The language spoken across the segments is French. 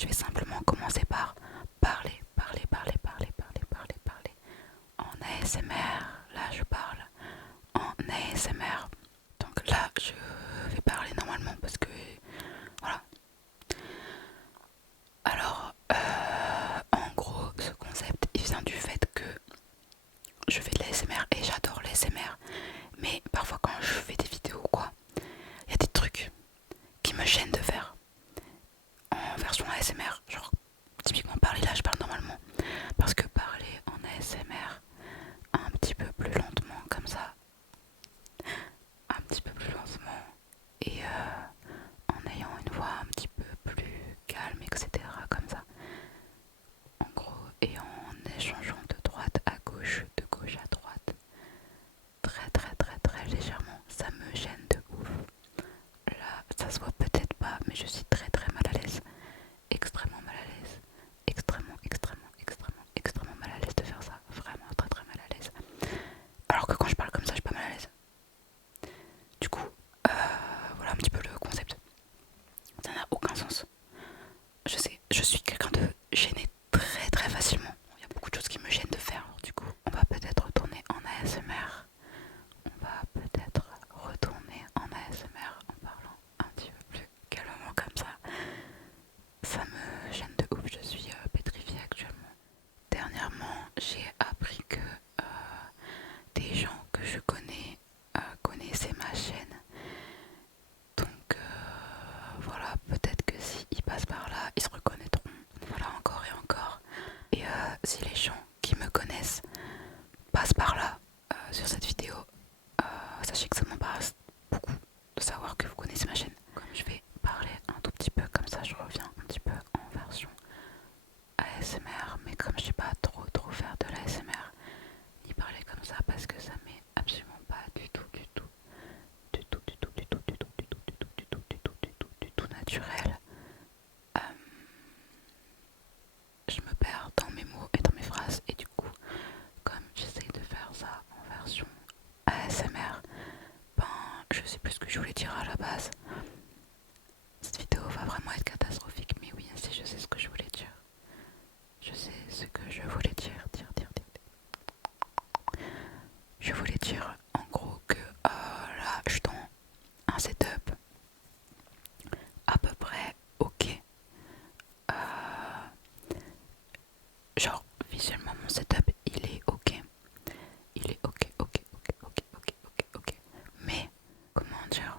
je vais simplement commencer par parler, parler, parler, parler, parler, parler, parler. En ASMR, là je parle en ASMR. Donc là je vais parler normalement parce que voilà. Alors en gros ce concept il vient du fait que je fais de l'ASMR et j'adore l'ASMR. Mais parfois quand je fais des vidéos ou quoi, il y a des trucs qui me gênent de faire en version ASMR. Genre typiquement parler là je parle normalement. Parce que parler en ASMR un petit peu plus lentement comme ça, un petit peu plus lentement et en ayant une voix un petit peu plus calme, etc. comme ça. En gros, et en échangeant de droite à gauche, de gauche à droite, très très très très légèrement, ça me gêne de ouf. Là, ça se voit peut-être pas, mais je suis très très mal à l'aise, extrêmement mal à l'aise, extrêmement extrêmement extrêmement extrêmement mal à l'aise de faire ça, vraiment très très mal à l'aise. Alors que quand je parle comme ça, je suis pas mal à l'aise. Du coup, voilà un petit peu le concept. Ça n'a aucun sens. Je sais, je suis quelqu'un de gêné très très facilement. Il y a beaucoup de choses qui me gênent de faire. Alors, du coup, on va peut-être retourner en ASMR. On va peut-être retourner en ASMR en parlant un petit peu plus calmement comme ça. Ça me gêne de ouf, je suis pétrifiée actuellement. Dernièrement, j'ai appris que des gens que je connais connaissaient ma chaîne. Donc voilà, peut-être que s'ils passent par là, ils se reconnaîtront. Voilà, encore et encore. Et si les gens qui me connaissent passent par là sur cette vidéo, sachez que ça m'embarrasse beaucoup de savoir que vous connaissez ma chaîne. Comme je vais parler un tout petit peu comme ça, je reviens un petit peu en version ASMR, mais comme je sais pas trop faire de l'ASMR, ni parler comme ça parce que ça m'est absolument pas du tout, du tout, du tout, du tout, du tout, du tout, du tout, du tout, du tout, du tout, du tout, du tout naturel. Euh, je me perds dans mes mots et dans mes phrases et du coup, comme j'essaie de faire ça en version ASMR, ben je sais plus ce que je voulais dire à la base. Cette vidéo va vraiment être catastrophique, mais oui, si je sais ce que je voulais dire. Je sais ce que je voulais dire. Je voulais dire en gros que là je suis dans un setup à peu près ok. Genre visuellement mon setup il est ok. Il est ok. Mais comment dire,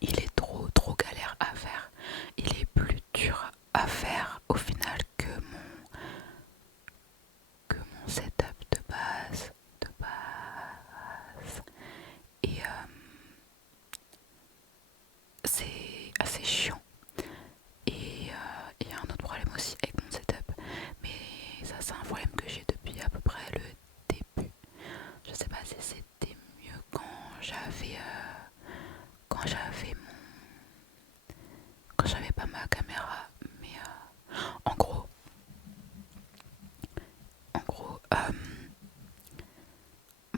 il est trop galère à faire. Il est plus dur à faire au final que mon setup de base. De base. Et c'est assez chiant. Et il y a un autre problème aussi avec mon setup. Mais ça c'est un problème que j'ai depuis à peu près le début. Je sais pas si c'était mieux quand j'avais pas ma caméra. Mais en gros,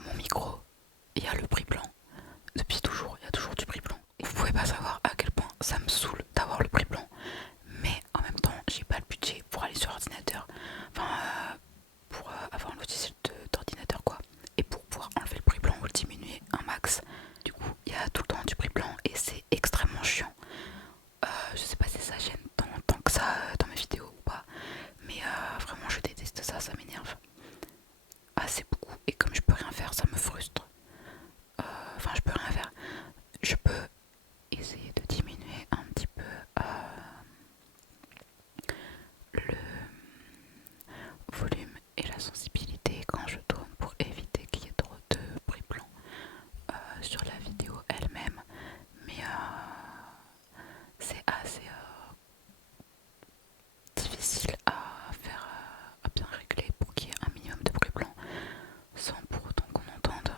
mon micro, il y a le prix blanc. Depuis toujours, il y a toujours du prix blanc. Et vous pouvez pas savoir à quel point ça me saoule d'avoir le prix blanc. Mais en même temps, j'ai pas le budget pour aller sur ordinateur. Enfin, pour avoir un logiciel d'ordinateur quoi. Et pour pouvoir enlever le prix blanc ou le diminuer un max. Du coup, il y a tout le temps du prix blanc et c'est extrêmement chiant. Je sais pas si ça gêne tant que ça dans mes vidéos ou pas. Mais vraiment, je déteste ça, ça m'énerve. Ah, c'est beaucoup. Et comme je peux rien faire, ça me frustre. Enfin, je peux rien faire. Je peux essayer de diminuer un petit peu le volume et la sensibilité quand je tourne pour éviter qu'il y ait trop de bruit blanc sur la vidéo elle-même. Mais c'est assez difficile à faire, à bien régler pour qu'il y ait un minimum de bruit blanc sans pour autant qu'on entende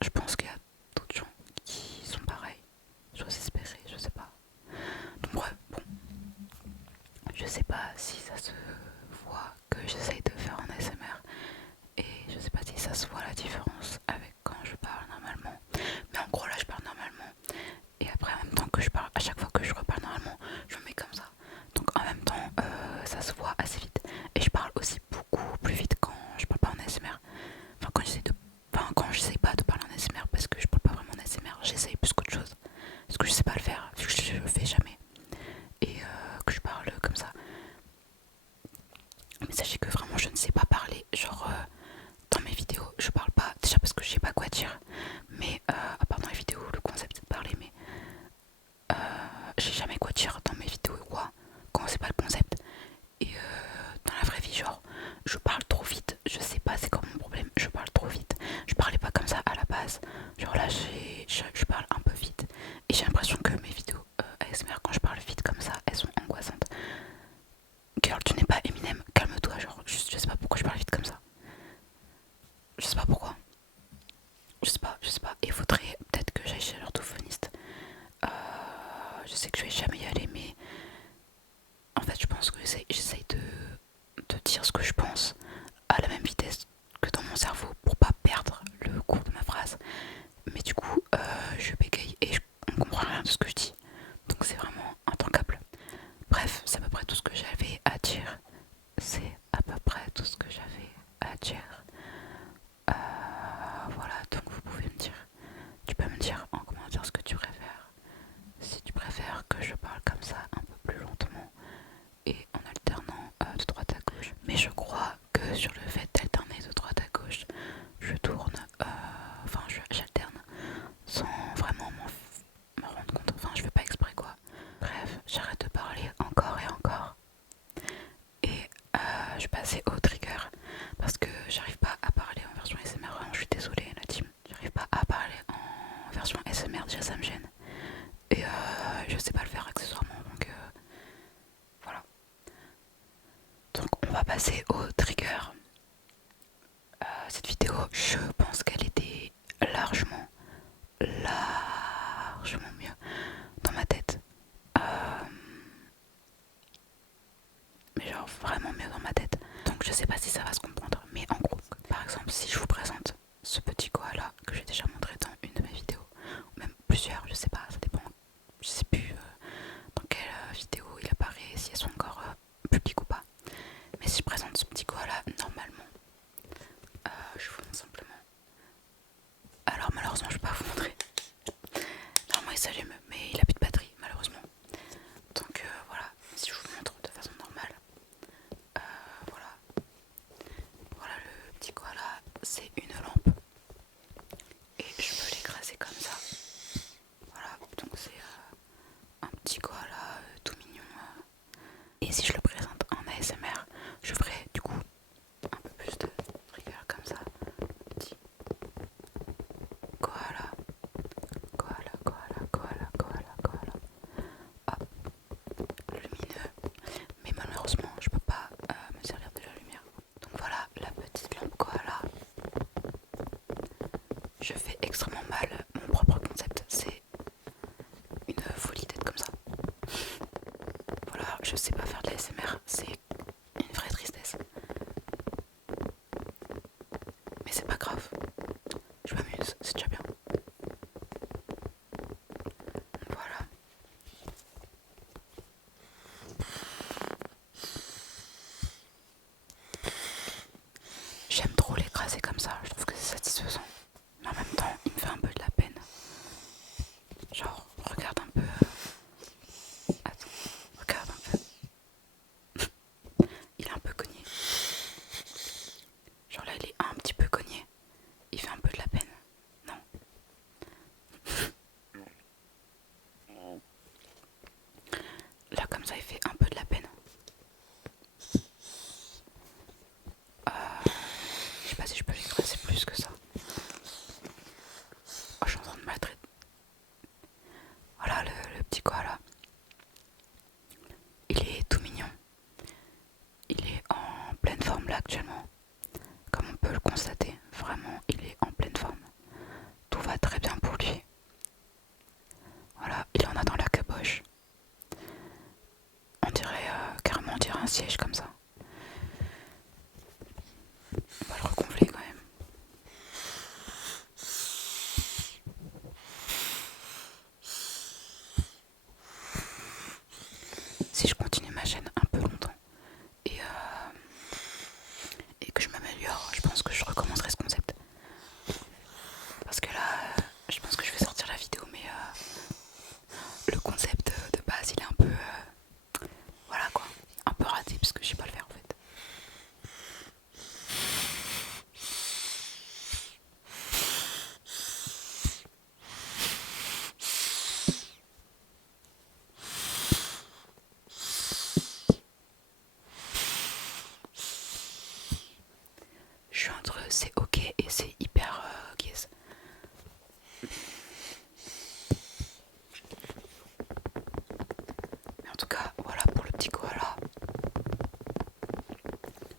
Je pense qu'il y a d'autres gens qui sont pareils. J'ose espérer, je sais pas. Donc bref, bon, je sais pas si ça se voit que j'essaye de faire un ASMR et je sais pas si ça se voit la différence avec quand je parle normalement. Mais en gros là je parle normalement et après en même temps que je parle, à chaque fois que je reparle normalement, je me mets comme ça. Donc en même temps ça se voit assez vite et je parle aussi beaucoup plus vite quand je parle pas en ASMR. Enfin quand j'essaye pas de parler en ASMR parce que je parle pas vraiment en ASMR, j'essaye plus qu'autre chose. Parce que je sais pas le faire, vu que je le fais jamais. Et que je parle comme ça. Mais sachez que vraiment je ne sais pas parler. Genre dans mes vidéos je parle pas. Déjà parce que je sais pas quoi dire. Mais à part dans les vidéos le concept c'est de parler. Mais j'ai jamais quoi dire dans mes vidéos ou quoi. Quand c'est pas le concept. Et dans la vraie vie genre je parle trop vite. Je sais pas c'est quoi mon problème. Je parle trop vite. Je parlais pas comme ça à la base. Genre là je parle un peu vite. Et j'ai l'impression que mes vidéos ASMR quand je parle vite comme ça elles sont angoissantes. Girl, tu n'es pas Eminem, calme-toi, genre, je sais pas pourquoi je parle vite comme ça. Je sais pas pourquoi. Je sais pas. Et il faudrait peut-être que j'aille chez l'orthophoniste. Je sais que je vais jamais y aller, mais en fait, je pense que j'essaye de dire ce que je pense à la même vitesse que dans mon cerveau pour pas perdre le cours de ma phrase. Mais du coup, je bégaye et on comprend rien de ce que je dis. Donc c'est vraiment intankable. Bref, c'est à peu près tout ce que j'avais à dire. C'est à peu près tout ce que j'avais à dire. Voilà, donc vous pouvez me dire, tu peux me dire en commentaire ce que tu préfères. Si tu préfères que je parle comme ça un peu plus lentement et en alternant de droite à gauche. Mais je crois que sur le fait d'alterner de droite à gauche, je tourne, enfin j'alterne sans vraiment m'en rendre compte. Enfin je fais pas exprès quoi. Bref, j'arrête de parler encore et encore. Et je passais au trigger parce que j'arrive pas à parler en version SMR. Vraiment, je suis désolée la team. J'arrive pas à parler en version SMR, déjà ça me gêne. Et je sais pas le faire accessoirement donc voilà. Donc on va passer au trigger. Cette vidéo, je pense qu'elle était largement mieux dans ma tête. Mais genre vraiment mieux dans ma tête. Donc je sais pas si ça va se comprendre, mais en gros, par exemple, si je vous présente ce petit koala que j'ai déjà montré dans une de mes vidéos, ou même plusieurs, je sais pas, ça dépend, je sais plus dans quelle vidéo il apparaît, si elles sont encore publiques ou pas. Mais si je présente ce petit koala, normalement, je vous montre simplement. Alors malheureusement, je peux pas vous montrer. Normalement, il s'allume, mais il a plus de batterie, malheureusement. Donc voilà, si je vous montre de façon normale. Voilà. Voilà le petit koala, c'est une lampe et je peux l'écraser comme ça. Voilà, donc c'est un petit koala tout mignon. Et si je le présente en ASMR, je ferai du coup un peu plus de trigger comme ça. Petit koala, koala, koala, koala, koala, koala. Hop, lumineux. Mais malheureusement, je peux pas me servir de la lumière. Donc voilà la petite lampe koala. Je fais extrêmement mal mon propre concept, c'est une folie d'être comme ça. Voilà, je sais pas faire de l'ASMR, c'est une vraie tristesse. Mais c'est pas grave, je m'amuse, c'est déjà bien. Voilà. J'aime trop l'écraser comme ça, je trouve que c'est satisfaisant. Mais en même temps, il me fait un peu de la peine. Genre, regarde un peu. Attends, regarde un peu. Il est un peu cogné. Genre là, il est un petit peu cogné. Il fait un peu de la peine. Non, siège comme ça. On va le regonfler quand même. Si je continue ma chaîne un peu longtemps et que je m'améliore, je pense que je recommencerai ce concept. Parce que là, je pense que je vais sortir la vidéo, mais le concept de base, il est un peu... voilà quoi, un peu raté parce que je sais pas le faire en fait. Je suis entre c'est ok et c'est hyper gaze. Mais en tout cas, voilà pour le petit koala.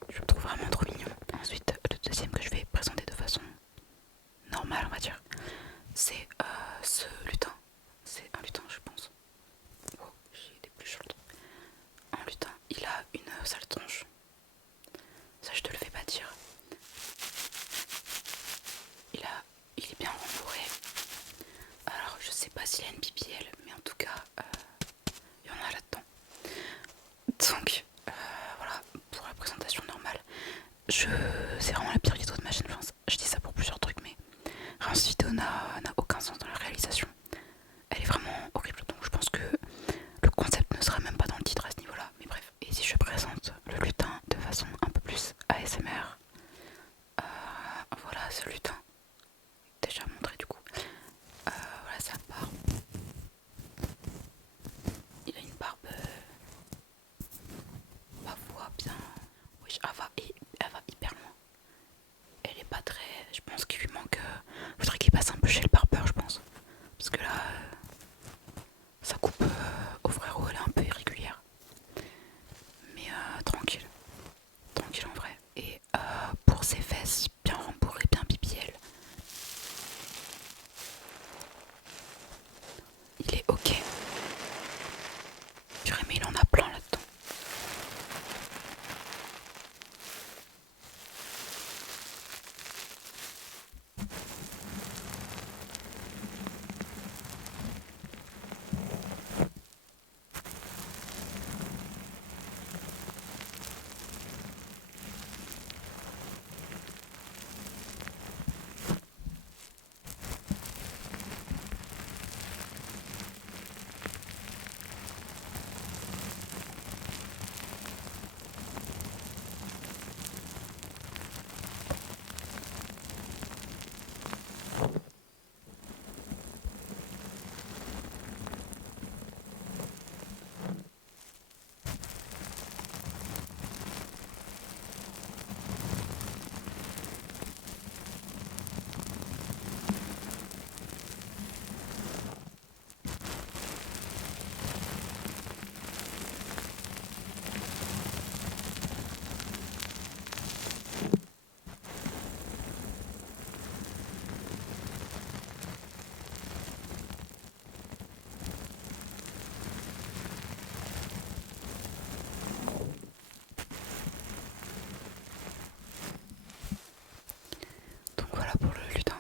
Je le trouve vraiment trop mignon. Ensuite, le deuxième que je vais présenter de façon normale, on va dire, c'est ce lutin. C'est un lutin, je pense. Oh, j'ai des pluches sur le truc. Un lutin, il a une sale tronche. Ça, je te le fais pas dire. Il est bien rembourré. Alors, je sais pas s'il a une BBL, mais en tout cas, il y en a là-dedans. Donc, voilà, pour la présentation normale. C'est vraiment la pire vidéo de ma chaîne, je dis ça pour plusieurs trucs, mais cette vidéo n'a aucun sens dans la réalisation. Elle est vraiment horrible, donc je pense que le concept ne sera même pas dans le titre à ce niveau-là. Mais bref, et si je présente le lutin de façon un peu plus ASMR, voilà ce lutin, déjà montré du coup. Voilà sa barbe. Il a une barbe, ma voix bien. Oui, elle va hyper loin. Elle est pas très. Je pense qu'il lui manque. Faudrait qu'il passe un peu chez le barbeur, je pense. Parce que là, sa coupe au frérot, elle est un peu irrégulière. Mais tranquille. Tranquille en vrai. Et pour ses fesses, bien rembourrées, bien BBL. Il est ok. Purée, mais il en a plein là-dedans. Donc voilà pour le lutin.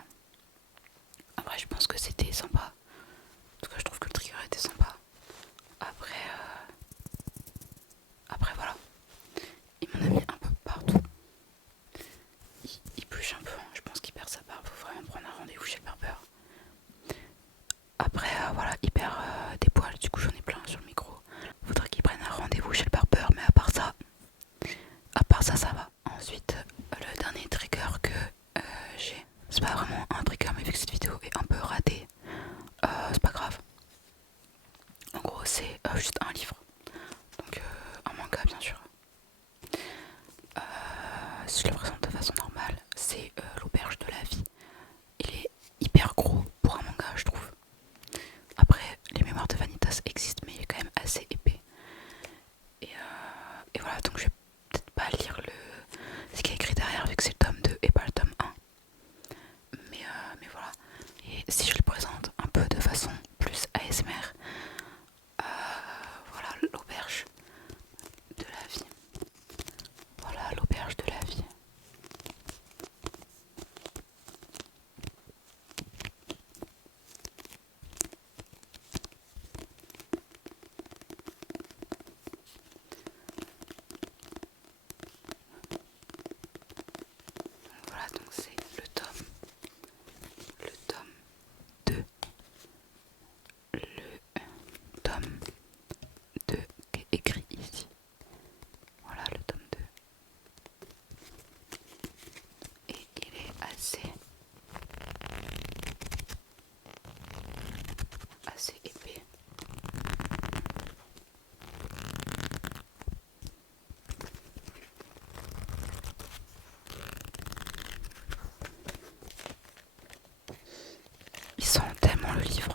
Après, je pense que c'était sympa. En tout cas, je trouve que le trigger était sympa. Après voilà. Il m'en a mis un peu partout. Il bouge un peu, hein. Je pense qu'il perd sa barbe. Faut vraiment prendre un rendez-vous chez le barbeur. Après, voilà, il perd des poils. Du coup, j'en ai plein sur le micro. Faudrait qu'il prenne un rendez-vous chez le barbeur. Mais à part ça, ça va. Ensuite, le dernier trigger que j'ai. C'est pas vraiment un trigger, mais vu que cette vidéo est un peu ratée, c'est pas grave. En gros, c'est juste un livre. Donc, un manga, bien sûr. Si je le présente de façon normale, c'est l'auberge de la vie. Il est hyper gros pour un manga, je trouve. Après, les mémoires de Vanitas existent, mais il est quand même assez épais. Et voilà, donc je vais peut-être pas lire ce qui est écrit derrière, vu que c'est le tome 2 et pas le tome 1. Mais voilà. Et si je le présente un peu de façon plus ASMR, voilà l'auberge de la vie. Ils sont tellement le livre.